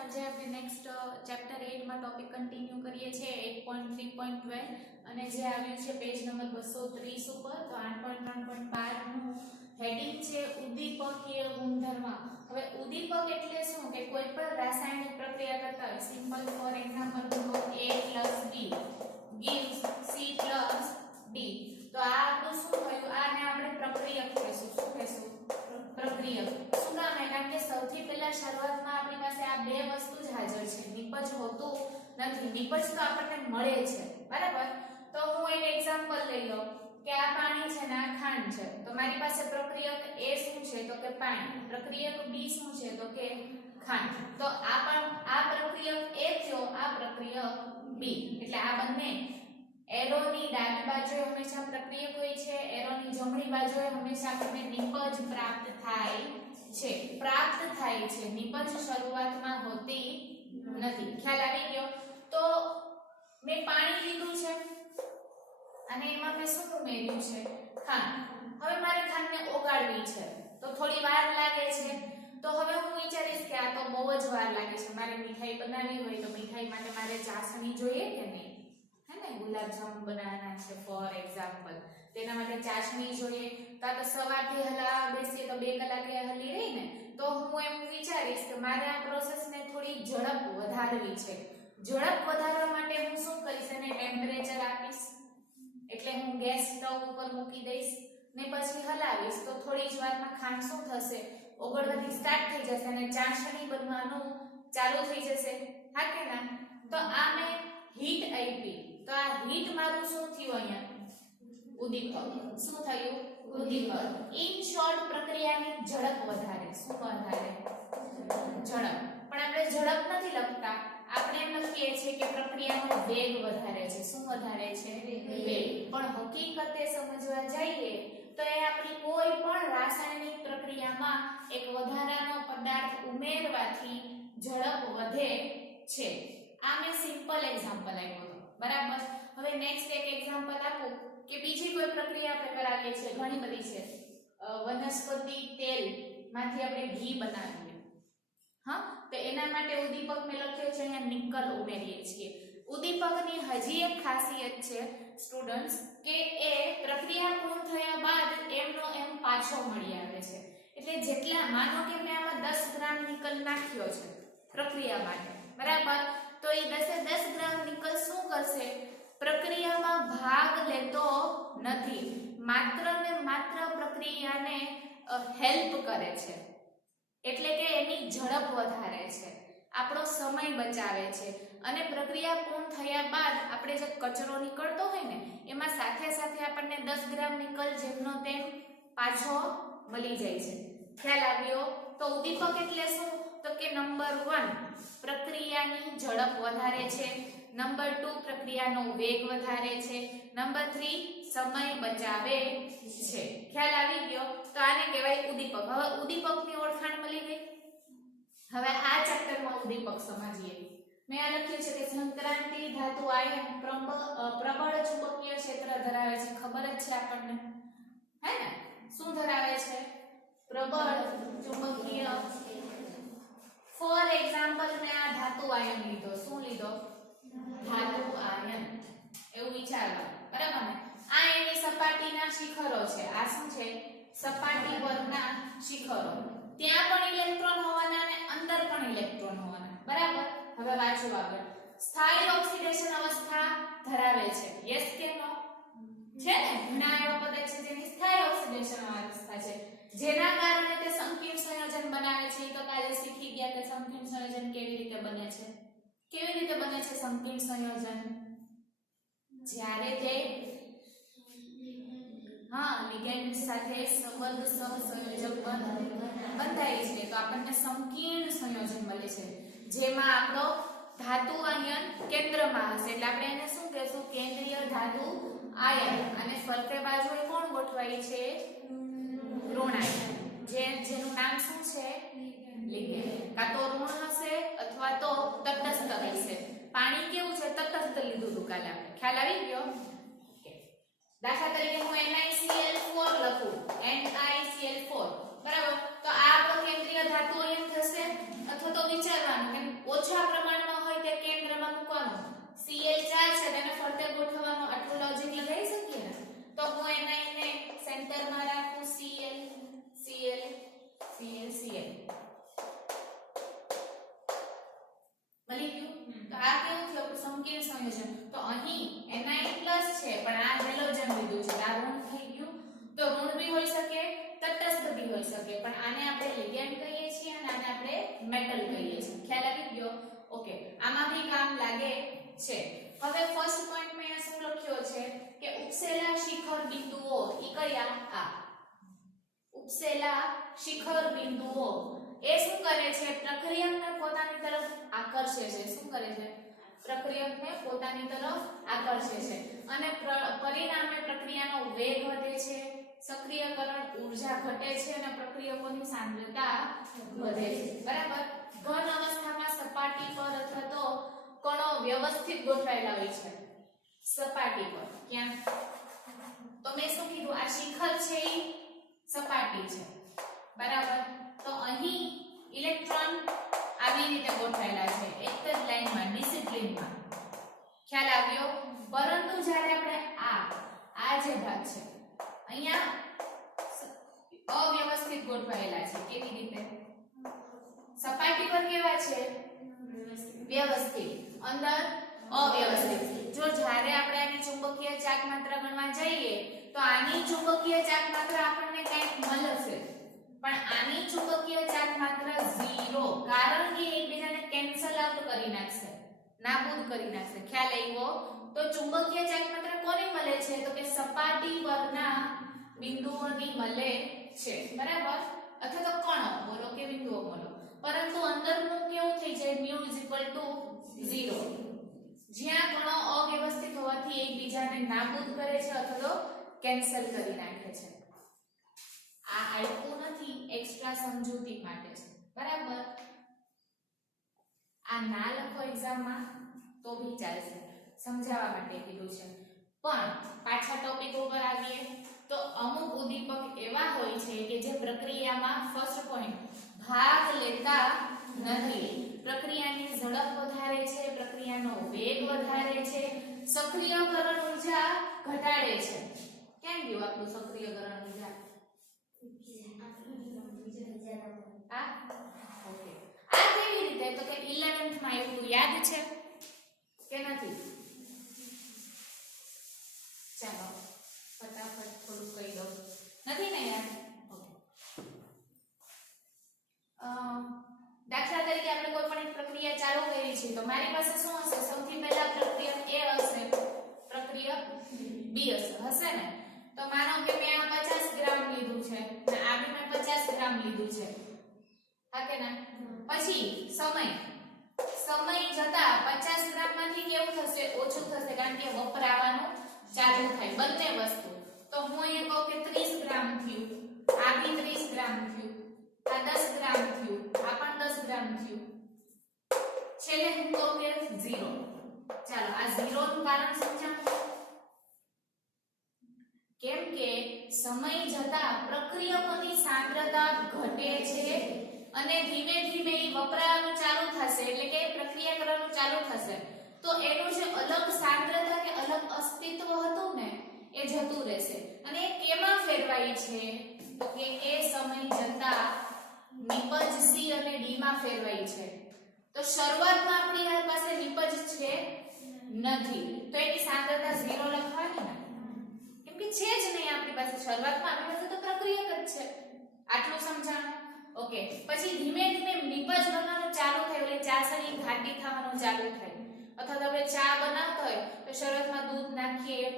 આજે આપણે next chapter 8 માં ટોપિક કન્ટિન્યુ કરીએ છીએ 8.3.12 અને જે આવ્યું છે પેજ નંબર 230 ઉપર તો 8.3.12 નું હેડિંગ છે ઉદ્દીપકીય ગુણધર્મ। હવે ઉદ્દીપક એટલે શું કે કોઈ પણ રાસાયણિક પ્રક્રિયા કરતા હોય simple for example A + B gives C + D તો આ આપણું શું થયું આને આપણે પ્રક્રિયક કહીશું। શું કહીશું? પ્રક્રિયક। શું કામ? કારણ કે સૌથી પહેલા શરૂઆતમાં આપણી પાસે આ બે વસ્તુ જ હાજર છે, નિપજ હોતું નથી। નિપજ તો આપણને મળે છે, બરાબર। તો હું એક એક્ઝામ્પલ લઈ લઉં કે આ પાણી છે ને આ ખાંડ છે, તો મારી પાસે પ્રક્રિયક A શું છે તો કે પાણી, પ્રક્રિયક B શું છે તો કે ખાંડ। તો આ પ્રક્રિયક A થયો, આ પ્રક્રિયક B, એટલે આ બંને એરોની ડાબી બાજુએ હંમેશા પ્રક્રિયક હોય છે, એરોની જમણી બાજુએ હંમેશા આપણને નિપજ પ્રાપ્ત થાય છે। નિપજ શરૂઆતમાં હોતી નથી। ખ્યાલ આવી ગયો? તો મેં પાણી લીધું છે અને એમાં મેં શું ઉમેર્યું છે? ખાંડ। હવે મારે ખાંડને ઓગાળવી છે તો થોડી વાર લાગે છે, તો હવે હું વિચારીશ કે આ તો બહુ જ વાર લાગે છે, મારે મીઠાઈ બનાવવી હોય તો મીઠાઈ માટે મારે ચાસણી જોઈએ કે નહીં, હે ને? ગુલાબ જામુન બનાવવાના છે ફોર એક્ઝામ્પલ, તેના માટે ચાસણી જોઈએ। તો સવારથી હલાવા બેસીએ તો 2 કલાકે હલી રહી ને, તો હું એમ વિચારીશ કે મારે આ પ્રોસેસને થોડી ઝડપ વધારવી છે। ઝડપ વધારવા માટે હું શું કરીશ? એને ટેમ્પરેચર આપીશ, એટલે હું ગેસ સ્ટવ ઉપર મૂકી દઈશ ને પછી હલાવીશ તો થોડી જ વારમાં ખાંડ શું થશે? ઓગળવાથી સ્ટાર્ટ થઈ જશે અને ચાસણી બનવાનું ચાલુ થઈ જશે, હા કે ના? તો આ મેં હીટ આપી, તો આ હીટ મારું શું થયું? અહીંયા ઉદ્દીપક। શું થયું? ઉદ્દીપક। ઇન શોર્ટ પ્રક્રિયાની ઝડપ વધારે। શું વધારે? ઝડપ। પણ આપણે ઝડપ નથી લખતા, આપણે એમ લખીએ છીએ કે પ્રક્રિયાનો વેગ વધારે છે। શું વધારે છે? વેગ। પણ હકીકતે સમજવા જઈએ તો એ આપણી કોઈ પણ રાસાયણિક પ્રક્રિયામાં એક વધારાનો પદાર્થ ઉમેરવાથી ઝડપ વધે છે। આ મેં સિમ્પલ એક્ઝામ્પલ આપ્યો હતો, બરાબર। હવે નેક્સ્ટ એક એક્ઝામ્પલ આપું કે બીજી કોઈ પ્રક્રિયા આપણે કરાવીએ છીએ, ઘણી બધી છે, વનસ્પતિ તેલ માંથી આપણે ઘી બનાવીએ, હા, તો એના માટે ઉદ્દીપક મેં લખ્યો છે અહીંયા નિકલ ઉમેરીએ છીએ। ઉદ્દીપકની હજી એક ખાસિયત છે સ્ટુડન્ટ્સ કે એ પ્રક્રિયા પૂર્ણ થયા બાદ એમનો એમ પાછો મળી આવે છે। એટલે જેટલા, માનો કે મેં આમાં 10 ગ્રામ નિકલ નાખ્યો છે પ્રક્રિયા માટે, બરાબર, તો એ 10 ગ્રામ નિકલ શું કરશે? પ્રક્રિયામાં ભાગ લેતો નથી, માત્ર ને માત્ર પ્રક્રિયાને હેલ્પ કરે છે, એટલે કે એની ઝડપ વધારે છે, આપણો સમય બચાવે છે અને પ્રક્રિયા પૂર્ણ થયા બાદ આપણે જે કચરો નીકળતો હોય ને એમાં સાથે સાથે આપણને 10 ગ્રામ નિકલ જેમનો તેમ પાછો મળી જાય છે। ખ્યાલ આવ્યો? તો ઉદ્દીપક એટલે શું? તો કે નંબર 1 પ્રક્રિયાની ઝડપ વધારે છે, નંબર 2 પ્રક્રિયાનો વેગ વધારે છે, નંબર 3 સમય બચાવે છે। ખ્યાલ આવી ગયો? તો આને કહેવાય ઉદ્દીપક। હવે ઉદ્દીપકની ઓળખાણ મળી ગઈ। હવે આ ચેપ્ટરમાં ઉદ્દીપક સમજીએ। મેં આ લખ્યું છે કે સંક્રાંતિ ધાતુ આયન પ્રબળ ચુંબકીય ક્ષેત્ર ધરાવે છે। ખબર જ છે આપણને, હે ને? શું ધરાવે છે? પ્રબળ ચુંબકીય। ફોર એક્ઝામ્પલ મેં આ ધાતુ આયન લીધો। શું લીધો? ધાતુ આયન, એવું વિચારવા, બરાબર ને? આ એની સપાટીના શિખરો છે। આ શું છે? સપાટી પરના શિખરો। ત્યાં પણ ઇલેક્ટ્રોન હોવાના અને અંદર પણ ઇલેક્ટ્રોન હોવાના, બરાબર। હવે વાંચો આગળ। સ્થાયી ઓક્સિડેશન અવસ્થા ધરાવે છે, યસ કે નો? છે ને? ઘણા એવા પદાર્થ છે જેની સ્થાયી ઓક્સિડેશન અવસ્થા છે, જેના કારણે તે સંકીર્ણ સંયોજન બનાવે છે। તો કાલે શીખી ગયા કે સંકીર્ણ સંયોજન કેવી રીતે બને છે? કેવી રીતે બને છે સંકીર્ણ સંયોજન? જ્યારે તે લિગેન્ડ સાથે સંબંધ સહસંયોજક બંધાય છે તો આપણને સંકીર્ણ સંયોજન મળે છે, જેમાં આપણો ધાતુ આયન કેન્દ્રમાં હશે, એટલે આપણે એને શું કહેશું? કેન્દ્રીય ધાતુ આયન। અને ફરતે બાજુએ કોણ ગોઠવાય છે? ઋણ આયન, જેનું નામ શું છે? લિગેન્ડ। કાં તો ઋણ હશે અથવા તો તટસ્થ હશે। પાણી કેવું છે? તટસ્થ લીધું હતું કાલે આપણે, ખ્યાલ આવી ગયો? દાખલા તરીકે હું NiCl4 લખું, NiCl4, બરાબર, તો આ આપણો કેન્દ્રીય ધાતુ આયન થશે, અથવા તો વિચારવાનું કે હોઈ શકે, પણ આને આપણે લિગેન્ડ કહીએ છીએ અને આને આપણે મેટલ કહીએ છીએ. ખ્યાલ આવી ગયો? ઓકે, આમાં બી કામ લાગે છે. હવે ફર્સ્ટ પોઈન્ટ મેં શું લખ્યો છે કે ઉપસેલા શિખર બિંદુઓ ઈ કયા? આ ઉપસેલા શિખર બિંદુઓ એ શું કરે છે? પ્રક્રિયકને પોતાની તરફ આકર્ષે છે. શું કરે છે? પ્રક્રિયકને પોતાની તરફ આકર્ષે છે અને પરિણામે પ્રક્રિયાનો વેગ વધે છે, સક્રિયકરણ ઊર્જા ઘટે છે અને પ્રક્રિયકોની સાંદ્રતા વધે છે. બરાબર? ઘન અવસ્થામાં સપાટી પર અથવા તો કણો વ્યવસ્થિત ગોઠવાયેલા હોય છે સપાટી પર. ક્યાં? તો મેં શું કીધું? આ શિખર છે એ સપાટી છે. બરાબર? તો અહીં ઇલેક્ટ્રોન આવી રીતે ગોઠવાયેલા છે એક જ લાઈનમાં, ડિસિપ્લિનમાં. ખ્યાલ આવ્યો? પરંતુ જ્યારે આપણે આ જે ભાગ છે અહીંયા અવ્યવસ્થિત ગોઠવાયેલા છે. કેવી રીતે? સપાટી પર કેવા છે? વ્યવસ્થિત, અંદર અવ્યવસ્થિત. જો જ્યારે આપણે આની ચુંબકીય ચાક માત્રા ગણવા જઈએ તો આની ચુંબકીય ચાક માત્રા આપણને કંઈક મળશે, પણ આની ચુંબકીય ચાક માત્રા 0, કારણ કે એકબીજાને કેન્સલ આઉટ કરી નાખશે, નાબૂદ કરી નાખશે. ખ્યાલ આવ્યો? તો ચુંબકીય ચાક માત્રા કોને મળે છે? તો કે સપાટી પરના બિંદુઓની મળે છે. બરાબર? અથવા તો કણો બોલો કે બિંદુઓ બોલો, પરંતુ અંદરનું કેવું થઈ જાય? μ 0. જ્યાં કણો અવ્યવસ્થિત હોવાથી એકબીજાને નાબૂદ કરે છે અથવા તો કેન્સલ કરી નાખે છે. આ આપ્યું નથી, એક્સ્ટ્રા સમજૂતી માટે છે. બરાબર? આ ના લખો એક્ઝામમાં તો બી ચાલશે, સમજાવવા માટે કીધું છે. પણ પાછા ટોપિક ઉપર આવીએ તો અમુક ઉદ્દીપક એવા હોય છે કે જે પ્રક્રિયામાં ફર્સ્ટ પોઈન્ટ ભાગ લેતા નથી. પ્રક્રિયાની ઝડપ વધારે છે, પ્રક્રિયાનો વેગ વધારે છે, સક્રિયકરણ ઊર્જા ઘટાડે છે. કેમ ગયું આપણું સક્રિયકરણ ઊર્જા? ઓકે, આ કેવી રીતે? તો કે 11th માં એવું યાદ છે કે નથી? ચાલો ફટાફટ થોડું કહી દઉં. નથી ને યાદ? ઓકે. દાખલા તરીકે આપણે કોઈ પણ એક પ્રક્રિયા ચાલુ કરી છે તો મારી પાસે શું હશે? સૌથી પહેલા પ્રક્રિયક A હશે, પ્રક્રિયક B હશે ને? તો માનો કે મેં આ 50 ગ્રામ લીધું છે અને આ બી મેં 50 ગ્રામ લીધું છે. હા કે ના? પછી સમય જતા 50 ગ્રામ માંથી કેવું થશે? ઓછું થશે, કારણ કે વપરાવાનું ચાલુ થાય બંને વસ્તુ. તો હું અહીંયા કહું કે 30 ગ્રામ થયું, આ બી 30 ગ્રામ થયું, આ 10 ગ્રામ થયું, આ પણ 10 ગ્રામ થયું. છેલ્લે હું કહું કે 0. ચાલો આ 0 નું કારણ સમજાવો. કેમ કે સમય જતા પ્રક્રિયકોની સાંદ્રતા ઘટે છે અને ધીમે ધીમે વપરાવાનું ચાલુ થશે, એટલે કે પ્રક્રિયા કરવાનું ચાલુ થશે. તો એનું જે અલગ સાંદ્રતા કે અલગ અસ્તિત્વ હતું ને એ જતું રહેશે અને એ કેમાં ફેરવાય છે? તો કે એ સમય જતા નિપજ C અને D માં ફેરવાય છે. તો શરૂઆતમાં આપણી પાસે નિપજ છે નથી, તો એની સાંદ્રતા 0 લખવાની ને, કેમ કે છે જ નહીં આપણી પાસે. શરૂઆતમાં આપણી પાસે તો પ્રક્રિયક જ છે. આટલું સમજાણું? ઓકે. પછી ધીમે ધીમે નિપજ બનવાનું ચાલુ થાય, એટલે ચાસણી ઘાટી થવાનું ચાલુ થાય. અથવા તો આપણે ચા બનાવતા હોય તો શરૂઆતમાં દૂધ નાખીએ,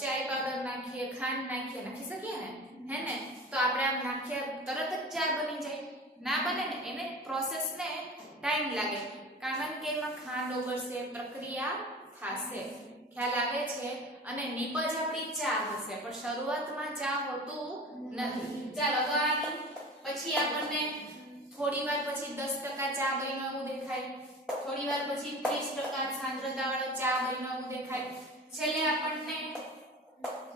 ચાય પાવડર નાખીએ, ખાંડ નાખી શકીએ ને, હે ને? તો આપણે આમ નાખીએ તરત જ ચા બની જાય? ના બને ને, એને પ્રોસેસને ટાઈમ લાગે, કારણ કે એમાં ખાંડ ઓગળશે, પ્રક્રિયા થશે. ખ્યાલ આવે છે? અને નિપજ આપણી ચા હશે, પણ શરૂઆતમાં ચા હોતું નથી. ચાલો તો આની પછી આપણને થોડી વાર પછી 10% ચા બન્યો એવું દેખાય, થોડી વાર પછી 30% સાંદ્રતા વાળો ચા બન્યો એવું દેખાય, છેલ્લે આપણને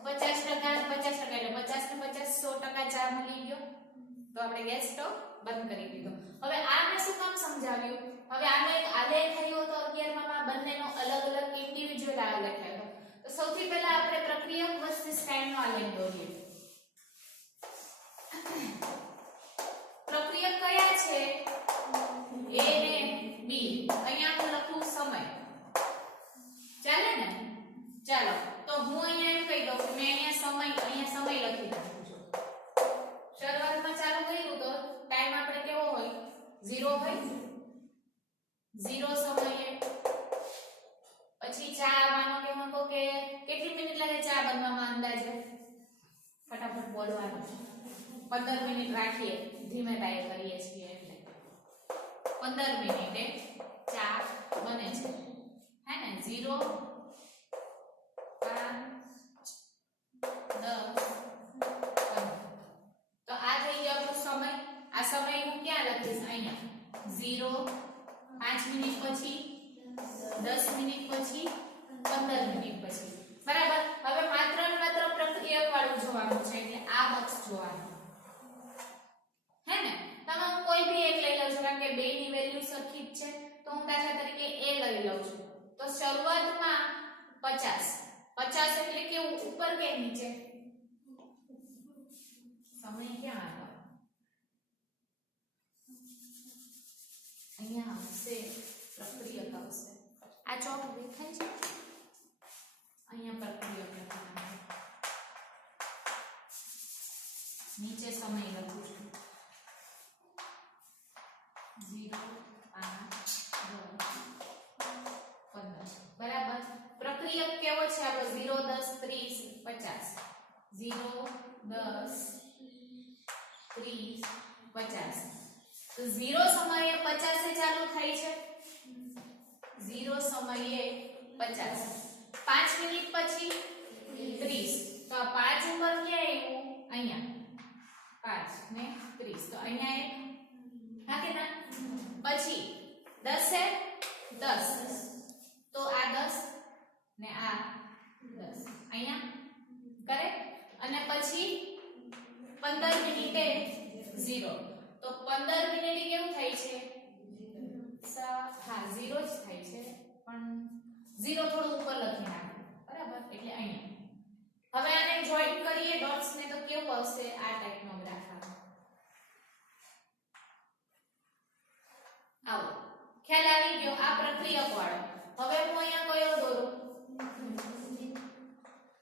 50% એટલે 50 ને 50 100% ચા મળી ગયો. તો આપણે ગેસ સ્ટોવ બંધ કરી દીધો. હવે આ મેં શું કામ સમજાવ્યું? હવે આનો એક આલેખ આવ્યો તો 11 માં બંનેનો અલગ અલગ ઇન્ડિવિડ્યુઅલ આલેખ આવ્યો. તો સૌથી પહેલા આપણે પ્રક્રિયક વર્સિસ ટાઈમનો આલેખ દોરીએ. પ્રક્રિયક કયા છે? A ને B. અહીંયા હું લખું સમય. ચાલે ને? ચાલો તો હું અહીંયા એમ કહી દઉં કે મેં અહીંયા સમય લખી નાખું છું. શરૂઆતમાં 15 મિનિટ રાખીએ ધીમે ટાઈપ કરીએ છીએ એટલે 15 મિનિટે ચા બને છે હે ને 0 5 10 તો આ થઈ ગયો આપણો સમય આ સમય હું ક્યાં લખીશ અહીંયા 0 5 મિનિટ પછી 10 મિનિટ પછી 15 મિનિટ પછી બરાબર હવે માત્ર ને માત્ર પ્રક્રિયક વાળું જોવાનું છે એટલે આ બોક્સ જોવાનું હે ને તમે હું કોઈ ભી એક લઈ લઉં છું કારણ કે બે ની વેલ્યુ સરખી જ છે તો હું દાખલા તરીકે એ લઈ લઉં છું તો શરૂઆતમાં 50 50 એટલે કે ઉપર કે નીચે સમય ક્યાં આવ્યો અહીંયા આવશે પ્રક્રિયક આવશે આ ચોક દેખાય છે અહીંયા પ્રક્રિયક લખવાનું નીચે સમય લખું છું 0 5 10 15 બરાબર પ્રક્રિયક કેવો છે આપણો 0 10 30 50 0 10 30 50 તો 0 સમયે 50 એ ચાલુ થાય છે 0 સમયે 50 5 મિનિટ પછી 30 તો 5 ઉપર ક્યાં આવ્યું અહીંયા 5 ને 30 તો અહીંયા એક હા કે ના પછી 10 એ 10 તો આ 10 ને આ 10 અહીંયા કરેક્ટ અને પછી 15 મિનિટે 0 તો 15 મિનિટે કેવું થાય છે હા 0 જ થાય છે પણ 0 થોડું ઉપર લખી નાખો બરાબર એટલે અહીંયા હવે આને જોઈન્ટ કરીએ ડોટ્સ ને તો કેવું આવશે આ ટાઈપનો ગ્રાફ આવે આવો ખ્યાલ આવી ગયો આ પ્રક્રિયક વાળો હવે હું અહીંયા કયો દોરું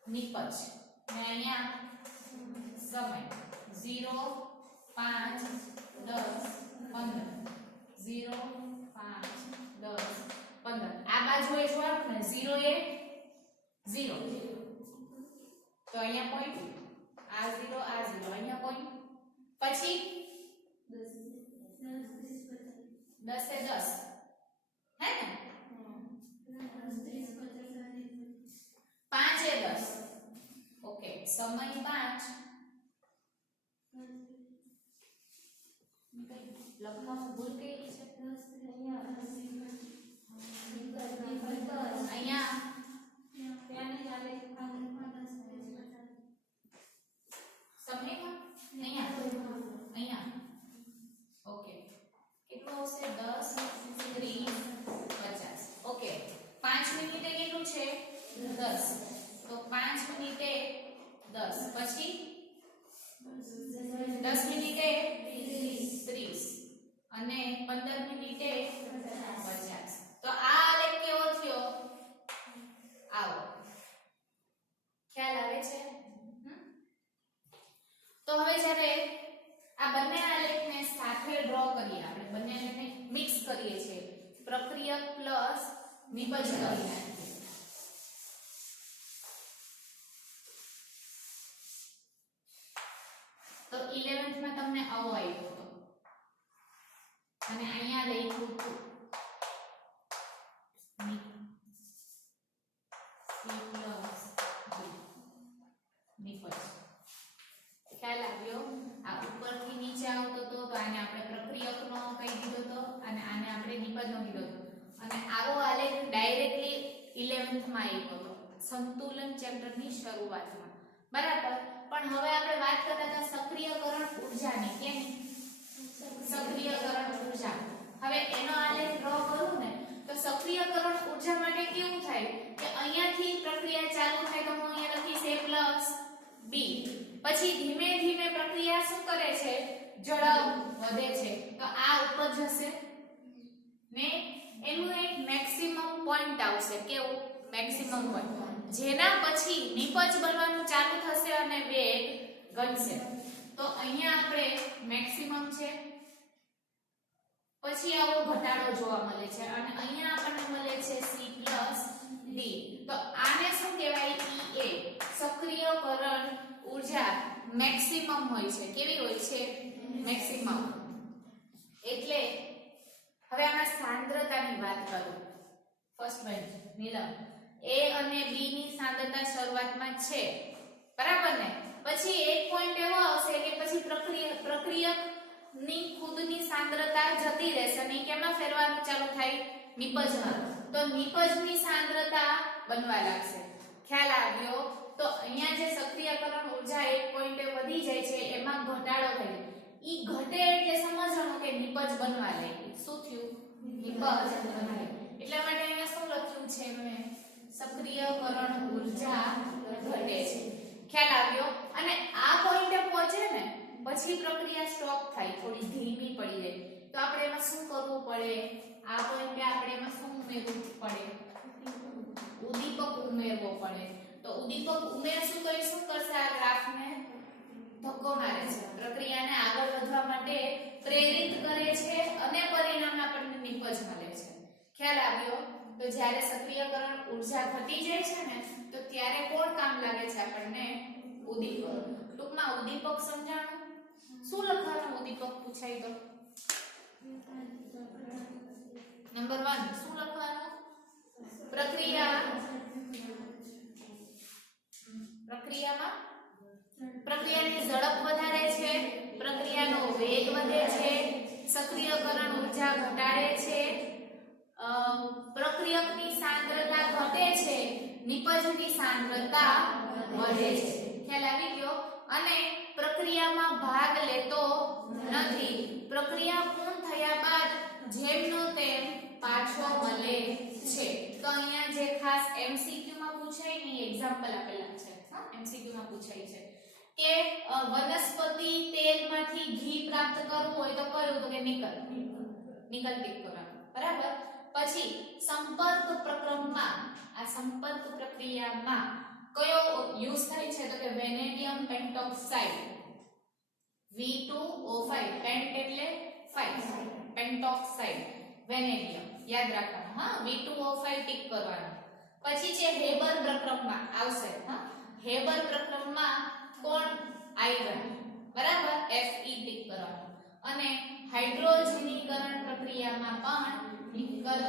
નિપજ ને અહીંયા સમય 0 5 10 15 0 5 10 15 આ બાજુએ જોવાનું ને 0 એ 0 તો અહીંયા પોઈન્ટ આ 0 આ 0 અહીંયા પોઈન્ટ પછી 10 એ 10 હે ને 5 એ 10 ઓકે સમય 5 લખવામાં ભૂલ કઈ છે અહીંયા સમયમાં અહીંયા ઓકે કેટલું આવશે 10 30 50 ઓકે 5 મિનિટે કેટલું છે 10 તો 5 મિનિટે 10 પછી 10 મિનિટે 30 અને 15 મિનિટે 50 તો આ આલેખ કેવો થયો આવો ખ્યાલ આવે છે તો હવે જ્યારે આ બંને આલેખને સાથે ડ્રો કરીએ આપણે બંને આલેખને મિક્સ કરીએ છીએ પ્રક્રિયક પ્લસ નિપજ કરી નાખીએ તો 11th માં તમને આવો આવ્યો હતો અને અહીંયા લખ્યું હતું નિપજ ખ્યાલ આવ્યો આ ઉપરથી નીચે આવતો તો આને આપણે પ્રક્રિયકનો કહી દીધો તો અને આને આપણે નિપજનો કીધો તો અને આવો આલેખ ડાયરેક્ટલી 11th માં આવ્યો હતો સંતુલન ચેપ્ટરની શરૂઆતમાં બરાબર પણ હવે આપણે વાત કરતા હતા સક્રિયકરણ ઊર્જાની કેની સક્રિયકરણ ઊર્જા હવે એનો આલેખ ડ્રો કરું ને તો સક્રિયકરણ ઊર્જા માટે કેવું થાય કે અહીંયાથી પ્રક્રિયા ચાલુ થાય તો હું અહીંયા લખીશ a + b પછી ધીમે ધીમે પ્રક્રિયા શું કરે છે ઝડપ વધે છે તો આ ઉપર જશે ને એનું એક મેક્સિમમ પોઈન્ટ આવશે કેવું મેક્સિમમ પોઈન્ટ જેના પછી નિપજ બનવાનું ચાલુ થશે અને વેગ ઘટશે તો અહીંયા આપણે મેક્સિમમ છે પછી આવો ઘટાડો જોવા મળે છે અને અહીંયા આપણને મળે છે c + d તો આને શું કહેવાય Ea સક્રિયકરણ ઊર્જા મેક્સિમમ હોય છે. કેવી હોય છે? મેક્સિમમ. એટલે હવે આમાં સાંદ્રતાની વાત કરું. ફર્સ્ટ બેન્ચ નીલમ, A અને B ની સાંદ્રતા શરૂઆતમાં છે, બરાબર ને? પછી એક પોઈન્ટ એવો આવશે કે પછી પ્રક્રિયકની ખુદની સાંદ્રતા જતી રહેશે અને કેમાં ફેરવાનું ચાલુ થાય? નિપજમાં. તો નિપજની સાંદ્રતા બનવા લાગશે. ખ્યાલ આવ્યો? તો અહીંયા જે સક્રિયકરણ ઊર્જા એક પોઈન્ટે વધી જાય છે એમાં ઘટાડો થાય. ઈ ઘટે એટલે સમજવાનું કે નિપજ બનવા લાગી. શું થયું? નિપજ બનવા લાગી. એટલા માટે અહીંયા શું લખ્યું છે મેં? સક્રિયકરણ ઊર્જા ઘટે છે. ખ્યાલ આવ્યો? અને આ પોઈન્ટે પહોંચે ને પછી પ્રક્રિયા સ્ટોપ થાય, થોડી ધીમી પડી જાય. તો આપણે એમાં શું કરવું પડે? આ પોઈન્ટે આપણે એમાં શું ઉમેરવું પડે? ઉદ્દીપક ઉમેરવો પડે. તો ઉદ્દીપક ઉમેરશું તો એ શું કરશે? આ ગ્રાફને ધક્કો મારે છે, પ્રક્રિયાને આગળ વધવા માટે પ્રેરિત કરે છે અને પરિણામે આપણને નિપજ મળે છે. ખ્યાલ આવ્યો? તો જ્યારે સક્રિયકરણ ઊર્જા ઘટી જાય છે ને તો ત્યારે કોણ કામ લાગે છે આપણને? ઉદ્દીપક. ટૂંકમાં ઉદ્દીપક સમજાણું? શું લખવાનું ઉદ્દીપક પૂછાય તો? નંબર 1 શું લખવાનું? પ્રક્રિયામાં પ્રક્રિયાની ઝડપ વધારે છે, પ્રક્રિયાનો વેગ વધે છે, સક્રિયકરણ ઊર્જા ઘટાડે છે, પ્રક્રિયકની સાંદ્રતા ઘટે છે, નિપજની સાંદ્રતા વધે છે. ખ્યાલ આવી ગયો? અને પ્રક્રિયામાં ભાગ લેતો નથી. પ્રક્રિયા પૂર્ણ થયા બાદ જેમનો તેમ પાછો મળે છે. તો અહીંયા જે ખાસ MCQ માં પૂછાય ને એક્ઝામ્પલ આપેલા છે. હા, MCQ માં પૂછાય છે કે વનસ્પતિ તેલમાંથી ઘી પ્રાપ્ત કરવું હોય તો કયું? તો કે નિકલ ટિક કરવાનું, બરાબર? પછી સંપર્ક પ્રક્રમમાં, આ સંપર્ક પ્રક્રિયામાં કયો યુઝ થાય છે? તો કે વેનેડિયમ પેન્ટોક્સાઇડ V2O5. પેન્ટ એટલે 5, પેન્ટોક્સાઇડ વેનેડિયમ યાદ રાખવાનું. હા, V2O5 ટિક કરવાનું. પછી છે હેબર પ્રક્રમમાં આવશે. હા, હેબર પ્રક્રમમાં કોણ? આયરન, બરાબર? Fe ટિક કરવાનું. અને હાઇડ્રોજનીકરણ પ્રક્રિયામાં પણ નિકલ,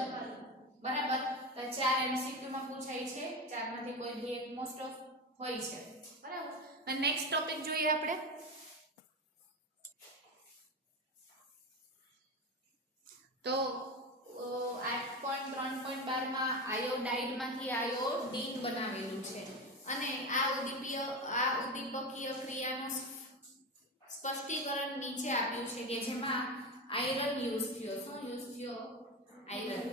બરાબર? તો 4 MCQ માં પૂછાય છે. 4 માંથી કોઈ બી એક મોસ્ટ ઓફ હોય છે, બરાબર? અને નેક્સ્ટ ટોપિક જોઈએ આપણે. તો 8.3.12 માં આયોડાઇડમાંથી આયોડીન બનાવેલું છે અને આ ઉદ્દીપકીય ક્રિયાનું સ્પષ્ટીકરણ નીચે આપ્યું છે કે જેમાં આયરન યુઝ થયો. શું યુઝ થયો? આયરન.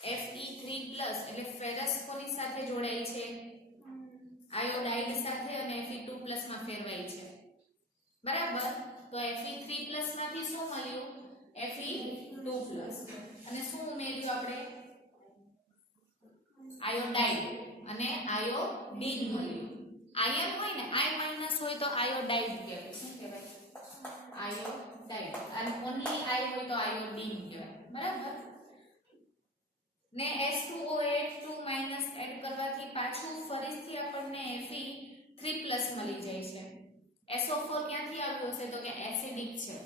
Fe3+ એટલે ફેરસ કોની સાથે જોડાય છે? આયોડાઇડ સાથે, અને Fe2+ માં ફેરવાય છે, બરાબર? તો Fe3+ માંથી શું મળ્યું? Fe2+. અને શું ઉમેર્યું આપણે? આયોડાઇડ અને આયોડીન મળ્યું. આયન હોય ને, I- હોય તો આયોડાઇડ કહેવાય. શું કહેવાય? આયોડાઇડ. અને ઓન્લી I હોય તો આયોડીન કહેવાય, બરાબર? ને H2O8 2- એડ કરવાથી પાછું ફરીથી આપણને Fe3+ મળી જાય છે. SO4 ક્યાંથી આવ્યું હશે? તો કે એસિડિક છે,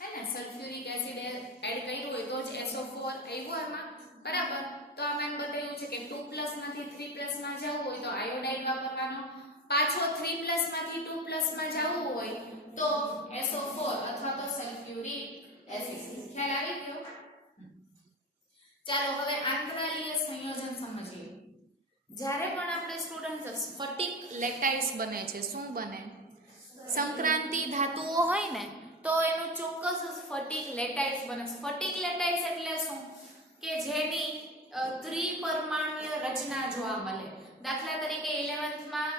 હે ને? સલ્ફ્યુરિક એસિડ એડ કર્યું હોય તો જ SO4 આવ્યું આમાં, બરાબર? તો આમાં બતાવ્યું છે કે 2+ માંથી 3+ માં જવું હોય તો આયોડાઇડ વાપરવાનો, પાછો 3+ માંથી 2+ માં જવું હોય તો SO4 અથવા તો સલ્ફ્યુરિક એસિડ. ખ્યાલ આવી ગયો? ચાલો હવે આંતરાલીય સંયોજન સમજીએ. જ્યારે પણ આપણે સ્ટુડન્ટ સ્ફટિક લેટાઇસ બને છે, શું બને? સંક્રાંતિ ધાતુઓ હોય ને તો એનું ચોક્કસ સ્ફટિક લેટાઇસ બને. સ્ફટિક લેટાઇસ એટલે શું? કે જેની ત્રિપરમાણ્વીય રચના જોવા મળે. દાખલા તરીકે 11th માં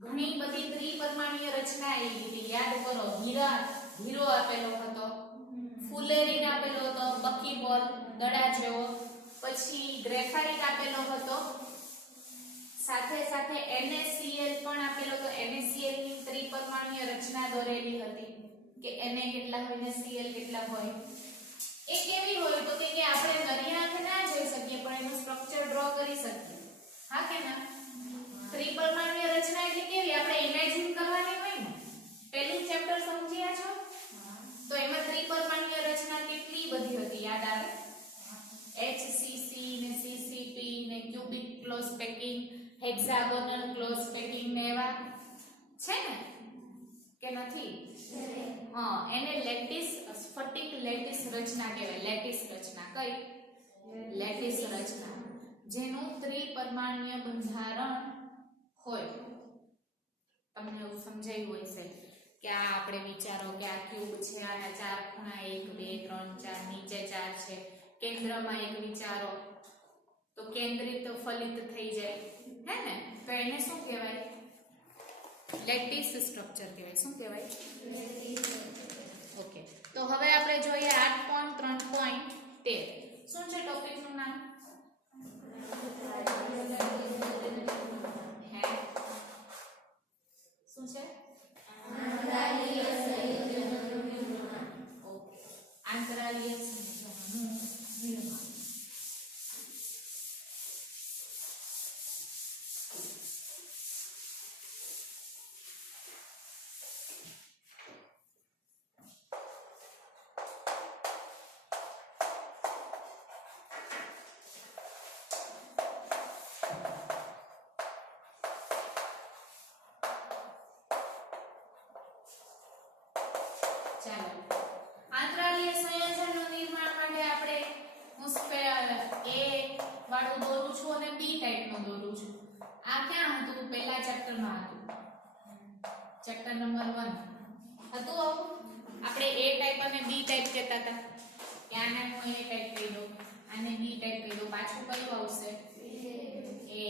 ઘણી બધી ત્રિપરમાણ્વીય રચના આવી હતી. યાદ કરો, હીરો આપેલો હતો, ફુલેરીન આપેલો હતો, બકીબોલ દડા જેવો, પછી ગ્રેફાઇટ આપેલો હતો, સાથે સાથે NaCl પણ આપેલો હતો. NaCl ની ત્રિપરમાણ્વીય રચના દોરેલી હતી કે Na કેટલા હોય ને Cl કેટલા હોય. એ કેવી હોય તો કે આપણે નરી આંખે ના જોઈ શકીએ પણ એનું સ્ટ્રક્ચર ડ્રો કરી શકીએ. હા કે ના? ત્રિપરમાણ્વીય રચના એટલે કેવી આપણે ઇમેજિન કરવાની હોય ને પહેલું ચેપ્ટર સમજ્યા છો તો એમાં ત્રિપરમાણ્વીય રચના કેટલી બધી હતી યાદ આવે HCC ને CCP ને cubic close packing hexagonal close packing ને એવા છે ને કે નથી હા એને લેટિસ સ્ફટિક લેટિસ રચના કહેવાય લેટિસ રચના કઈ લેટિસ રચના જેનું ત્રિપરમાણ્વીય બંધારણ હોય તમને એવું સમજાયું હોય છે કે આ આપણે વિચારો કે આ ક્યુબ છે આના ચાર ખૂણા 1 2 3 4 નીચે 4 છે કેન્દ્રમાં એક વિચારો તો કેન્દ્રિત ફલિત થઈ જાય હે ને તો એને શું કહેવાય લેટિસ સ્ટ્રક્ચર કહેવાય શું કહેવાય ઓકે તો હવે આપણે જોઈએ 8.3.13 શું છે ટોપિક નું નામ હે શું છે આંતરાલીય સંયોજનનું નિર્માણ ઓકે આંતરાલીય સંયોજનનું નિર્માણ આંતરાલીય સંયોજનનું નિર્માણ માટે આપણે હું A વાળું દોરું છું અને B ટાઈપનું દોરું છું આ ક્યાં હતું પહેલા ચેપ્ટરમાં હતું ચેપ્ટર નંબર 1 હતું આપણે A ટાઈપ અને B ટાઈપ કહેતા હતા કે આને હું A ટાઈપ કહી દઉં આને B ટાઈપ કહી દઉં પાછું કયું આવશે A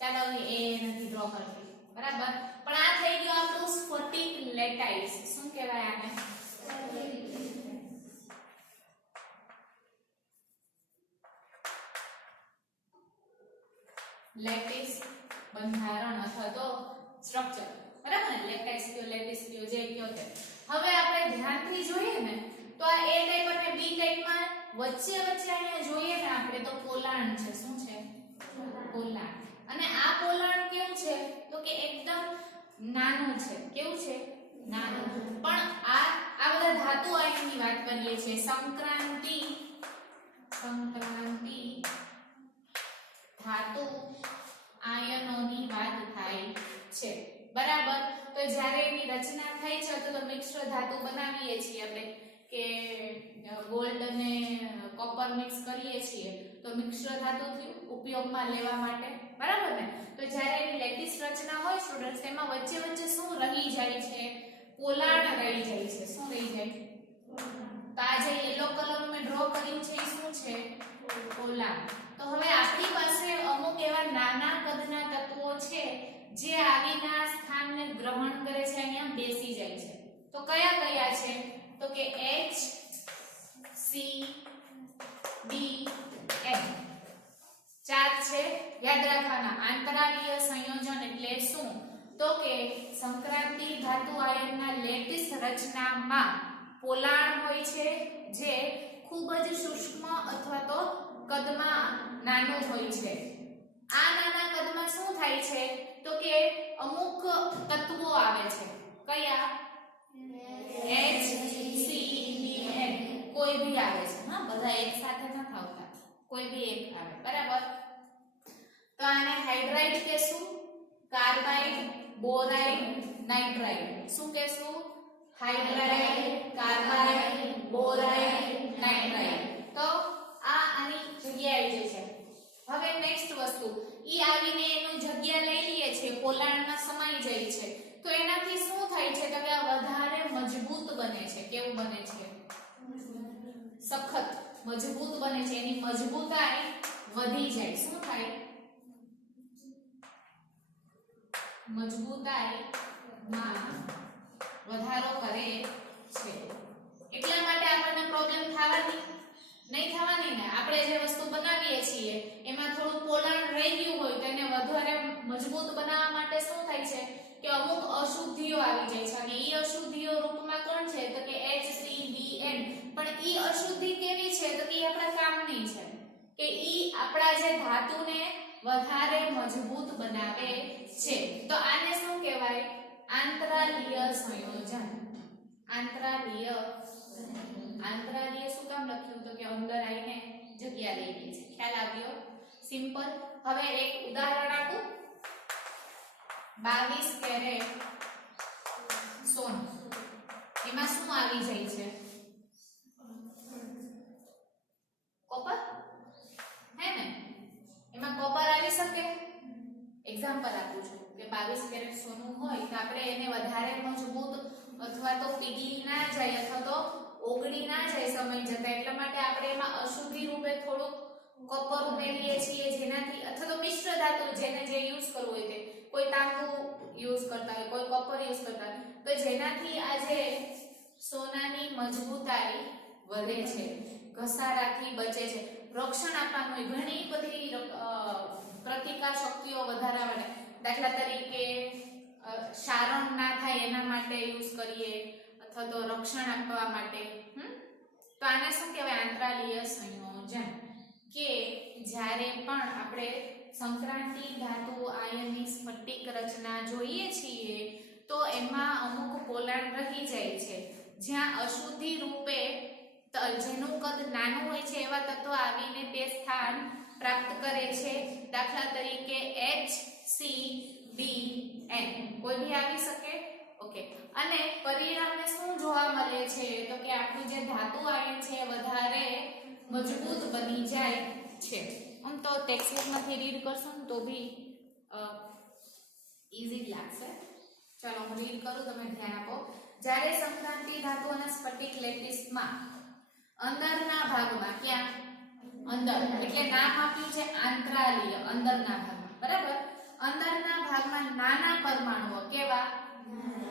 ચાલો હવે A નથી ડ્રો કરતી બરાબર પણ આ થઈ ગયું આપણું સ્ફટિક લેટાઇસ શું કહેવાય આને લેટિસ બંધારણ અથવા તો સ્ટ્રક્ચર બરાબર ને લેટાઇસ કયો લેટિસ કયો જે કયો તે હવે આપણે ધ્યાનથી જોઈએ ને તો આ A ટાઈપ અને B ટાઈપમાં વચ્ચે અહીંયા જોઈએ ને આપણે તો પોલાણ છે શું છે પોલાણ અને આ પોલાણ કેવું છે તો કે એકદમ નાનું છે કેવું છે નાનું પણ આ બધા ધાતુ આયનની વાત કરીએ છીએ સંક્રાંતિ ધાતુ આયનોની વાત થાય છે બરાબર તો જ્યારે એની રચના થાય છે તો મિક્સ્ડ ધાતુ બનાવીએ છીએ આપણે કે ગોલ્ડ અને કોપર મિક્સ કરીએ છીએ તો મિક્સ્ડ ધાતુ ઉપયોગમાં લેવા માટે બરાબર ને તો જ્યારે એની લેટિસ રચના હોય સ્ટુડન્ટ્સ તેમાં વચ્ચે વચ્ચે શું રહી જાય છે પોલાણ રહી જાય છે શું રહી જાય તો આ જે યલો કલરનું મેં ડ્રો કર્યું છે એ શું છે પોલાણ તો હવે આપણી પાસે અમુક એવા નાના કદના તત્વો છે જે આવીના સ્થાનને ગ્રહણ કરે છે અહીંયા બેસી જાય છે તો કયા કયા છે તો કે H C D N ચાર છે યાદ રાખવાના આંતરાલીય સંયોજન એટલે શું તો કે સંક્રાંતિ ધાતુ આયનના લેટિસ રચનામાં પોલાણ હોય છે જે ખૂબ જ સૂક્ષ્મ અથવા તો કદમાં નાનું હોય છે આ નાના કદમાં શું થાય છે તો કે અમુક તત્વો આવે છે કયા H C D N કોઈ ભી આવે છે હા બધા એક સાથે ન આવતા કોઈ ભી એક આવે બરાબર તો આને હાઇડ્રાઇડ કહેશું કાર્બાઇડ બોરાઇડ નાઇટ્રાઇડ શું કહેશું હાઇડ્રાઇડ કાર્બાઇડ બોરાઇડ નાઇટ્રાઇડ તો આ આની જગ્યાએ આવી જાય છે હવે નેક્સ્ટ વસ્તુ ઈ આવીને એનું જગ્યા લઈ લે છે પોલાણમાં સમાઈ જાય છે તો એનાથી શું થાય છે તો કે આ વધારે મજબૂત બને છે કેવું બને છે સખત મજબૂત બને છે એની મજબૂતાઈ વધી જાય શું થાય મજબૂતાઈમાં વધારો કરે છે એટલા માટે આપણને પ્રોબ્લેમ થવાની નહીં થવાની ને આપણે જે વસ્તુ બનાવીએ છીએ એમાં થોડું પોલાણ રહી ગયું હોય તો એને વધારે મજબૂત બનાવવા માટે શું થાય છે કે અમુક અશુદ્ધિઓ આવી જાય છે અને ઈ અશુદ્ધિઓ રૂપમાં કોણ છે તો કે HCDN પણ ઈ અશુદ્ધિ કેવી છે તો કે ઈ આપણા કામની છે કે ઈ આપણા જે ધાતુને વધારે મજબૂત બનાવે છે. તો આને શું કહેવાય? આંતરાલીય સંયોજન. આંતરાલીય શું કામ લખ્યું? તો કે અંદર આવીને જગ્યા લઈ લે છે. ખ્યાલ આવ્યો? સિમ્પલ. હવે એક ઉદાહરણ આપું. 22 કેરેટ સોનું, એમાં શું આવી જાય છે? કોપર, હે ને? એમાં કોપર આવી શકે? એક્ઝામ્પલ આપું છું કે 22 કેરેટ સોનું હોય તો આપણે એને વધારે મજબૂત અથવા તો પીગળી ના જાય અથવા તો ઓગળી ના જાય સમય જતા, એટલા માટે આપણે એમાં અશુદ્ધિ રૂપે થોડુંક કોપર ઉમેરીએ છીએ, જેનાથી અથવા તો મિશ્ર ધાતુ જેને જે યુઝ કરવું હોય તે, કોઈ તાંબુ યુઝ કરતા હોય, કોઈ કોપર યુઝ કરતા હોય, તો જેનાથી આ જે સોનાની મજબૂતાઈ વધે છે, ઘસારાથી બચે છે, રક્ષણ આપવાનું હોય. ઘણી બધી પ્રતિકાર શક્તિઓ વધારવા માટે, દાખલા તરીકે શારણ ના થાય એના માટે યુઝ કરીએ અથવા તો રક્ષણ આપવા માટે. તો આને શું કહેવાય? આંતરાલીય સંયોજન. કે જ્યારે પણ આપણે સંક્રાંતિ ધાતુ આયનની સ્ફટિક રચના જોઈએ છીએ તો એમાં અમુક પોલાણ રહી જાય છે, જ્યાં અશુદ્ધિ રૂપે જેનું કદ નાનું હોય છે એવા તત્વો આવીને તે સ્થાન પ્રાપ્ત કરે છે. દાખલા તરીકે HCDN કોઈ બી આવી શકે. ઓકે. અને પરિણામે શું જોવા મળે છે? તો કે આપણું જે ધાતુ આયન છે વધારે મજબૂત બની જાય છે. આમ તો ટેક્સ્ટબુકમાંથી રીડ કરશો ને તો બી ઈઝી લાગશે. ચાલો હું રીડ કરું, તમે ધ્યાન આપો. જ્યારે સંક્રાંતિ ધાતુ અને સ્ફટિક લેટિસમાં અંદરના ભાગમાં, ક્યાં? અંદર, એટલે નામ આપ્યું છે આંતરાલીય, અંદરના ભાગમાં, બરાબર? અંદરના ભાગમાં નાના પરમાણુઓ, કેવા?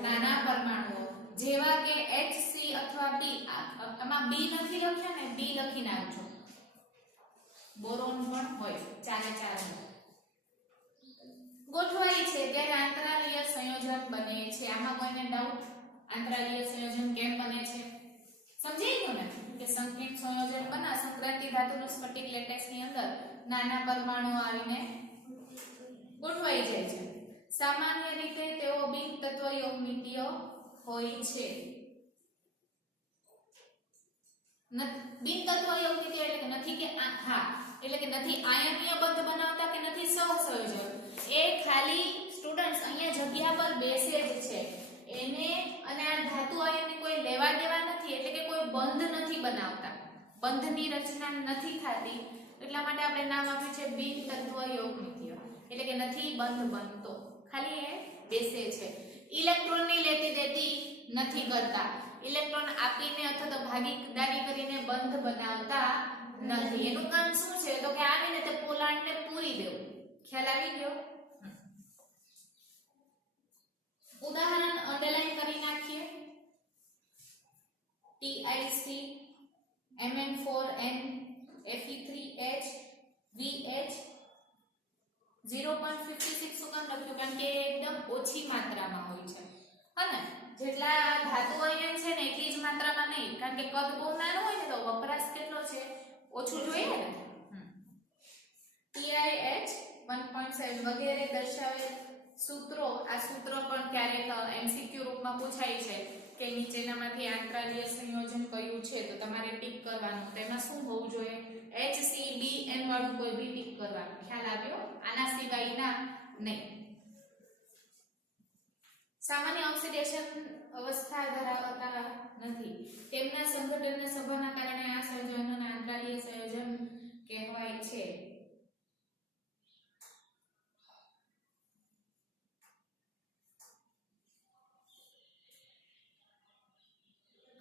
નાના પરમાણુઓ જેવા કે HC અથવા B. આમાં B નથી લખ્યા ને, B લખી નાખજો. બોરોન પણ હોય, 4 ગોઠવાય છે ત્યારે આંતરાલીય સંયોજન બને છે. આમાં કોઈને ડાઉટ? આંતરાલીય સંયોજન કેમ બને છે સમજી ગયું ને? કે સંકીર્ણ સંયોજન બના સંક્રાંતિ ધાતુનું સ્ફટિક લેટેક્સની અંદર નાના પરમાણુઓ આવીને ગોઠવાઈ જાય છે. સામાન્ય રીતે તેઓ બિન તત્વયોમિતીય હોય છે. બિન તત્વયોમિતીય એટલે નથી કે એટલે કે નથી આયનીય બંધ બનાવતા કે નથી સહસંયોજક. એ ખાલી સ્ટુડન્ટ્સ અહીંયા જગ્યા પર બેસે જ છે. એને અને આ ધાતુ આયનને કોઈ લેવા દેવા નથી, એટલે કે કોઈ બંધ નથી બનાવતા, બંધની રચના નથી થતી, એટલા માટે આપણે નામ આપ્યું છે બિન તત્વયોમિતીય, એટલે કે નથી બંધ બનતો, ખાલી એ બેસે છે. ઇલેક્ટ્રોનની લેતી દેતી નથી કરતા, ઇલેક્ટ્રોન આપીને અથવા તો ભાગીદારી કરીને બંધ બનાવતા નથી. એનું કામ શું છે? તો કે આવીને તે પોલાણને પૂરી દેવું. ખ્યાલ આવી ગયો? ઉદાહરણ અંડરલાઈન કરી નાખીએ. TiC Mn4n Fe3H VH 0.56 શું કામ લખ્યું? કારણ કે એકદમ ઓછી માત્રામાં હોય છે, હને? જેટલા ધાતુ આયન છે ને એટલી જ માત્રામાં નહીં, કારણ કે કદ બહુ નાનું હોય ને તો વપરાશ કેટલો છે? ઓછું જોઈએ ને. TiH 1.7 વગેરે દર્શાવે સૂત્રો. આ સૂત્રો પણ ક્યારેક MCQ રૂપમાં પૂછાય છે કે નીચેનામાંથી આંતરાલીય સંયોજન કયું છે, તો તમારે ટીક કરવાનું. તેમાં શું હોવું જોઈએ? HCDN વાળું કોઈ બી ટીક કરવાનું. ખ્યાલ આવ્યો? આના સિવાયના નહીં. સામાન્ય ઓક્સિડેશન અવસ્થા ધરાવતા નથી. તેમના સંઘટનના સભાના કારણે આ સંયોજનોને આંતરાલીય સંયોજન કહેવાય છે.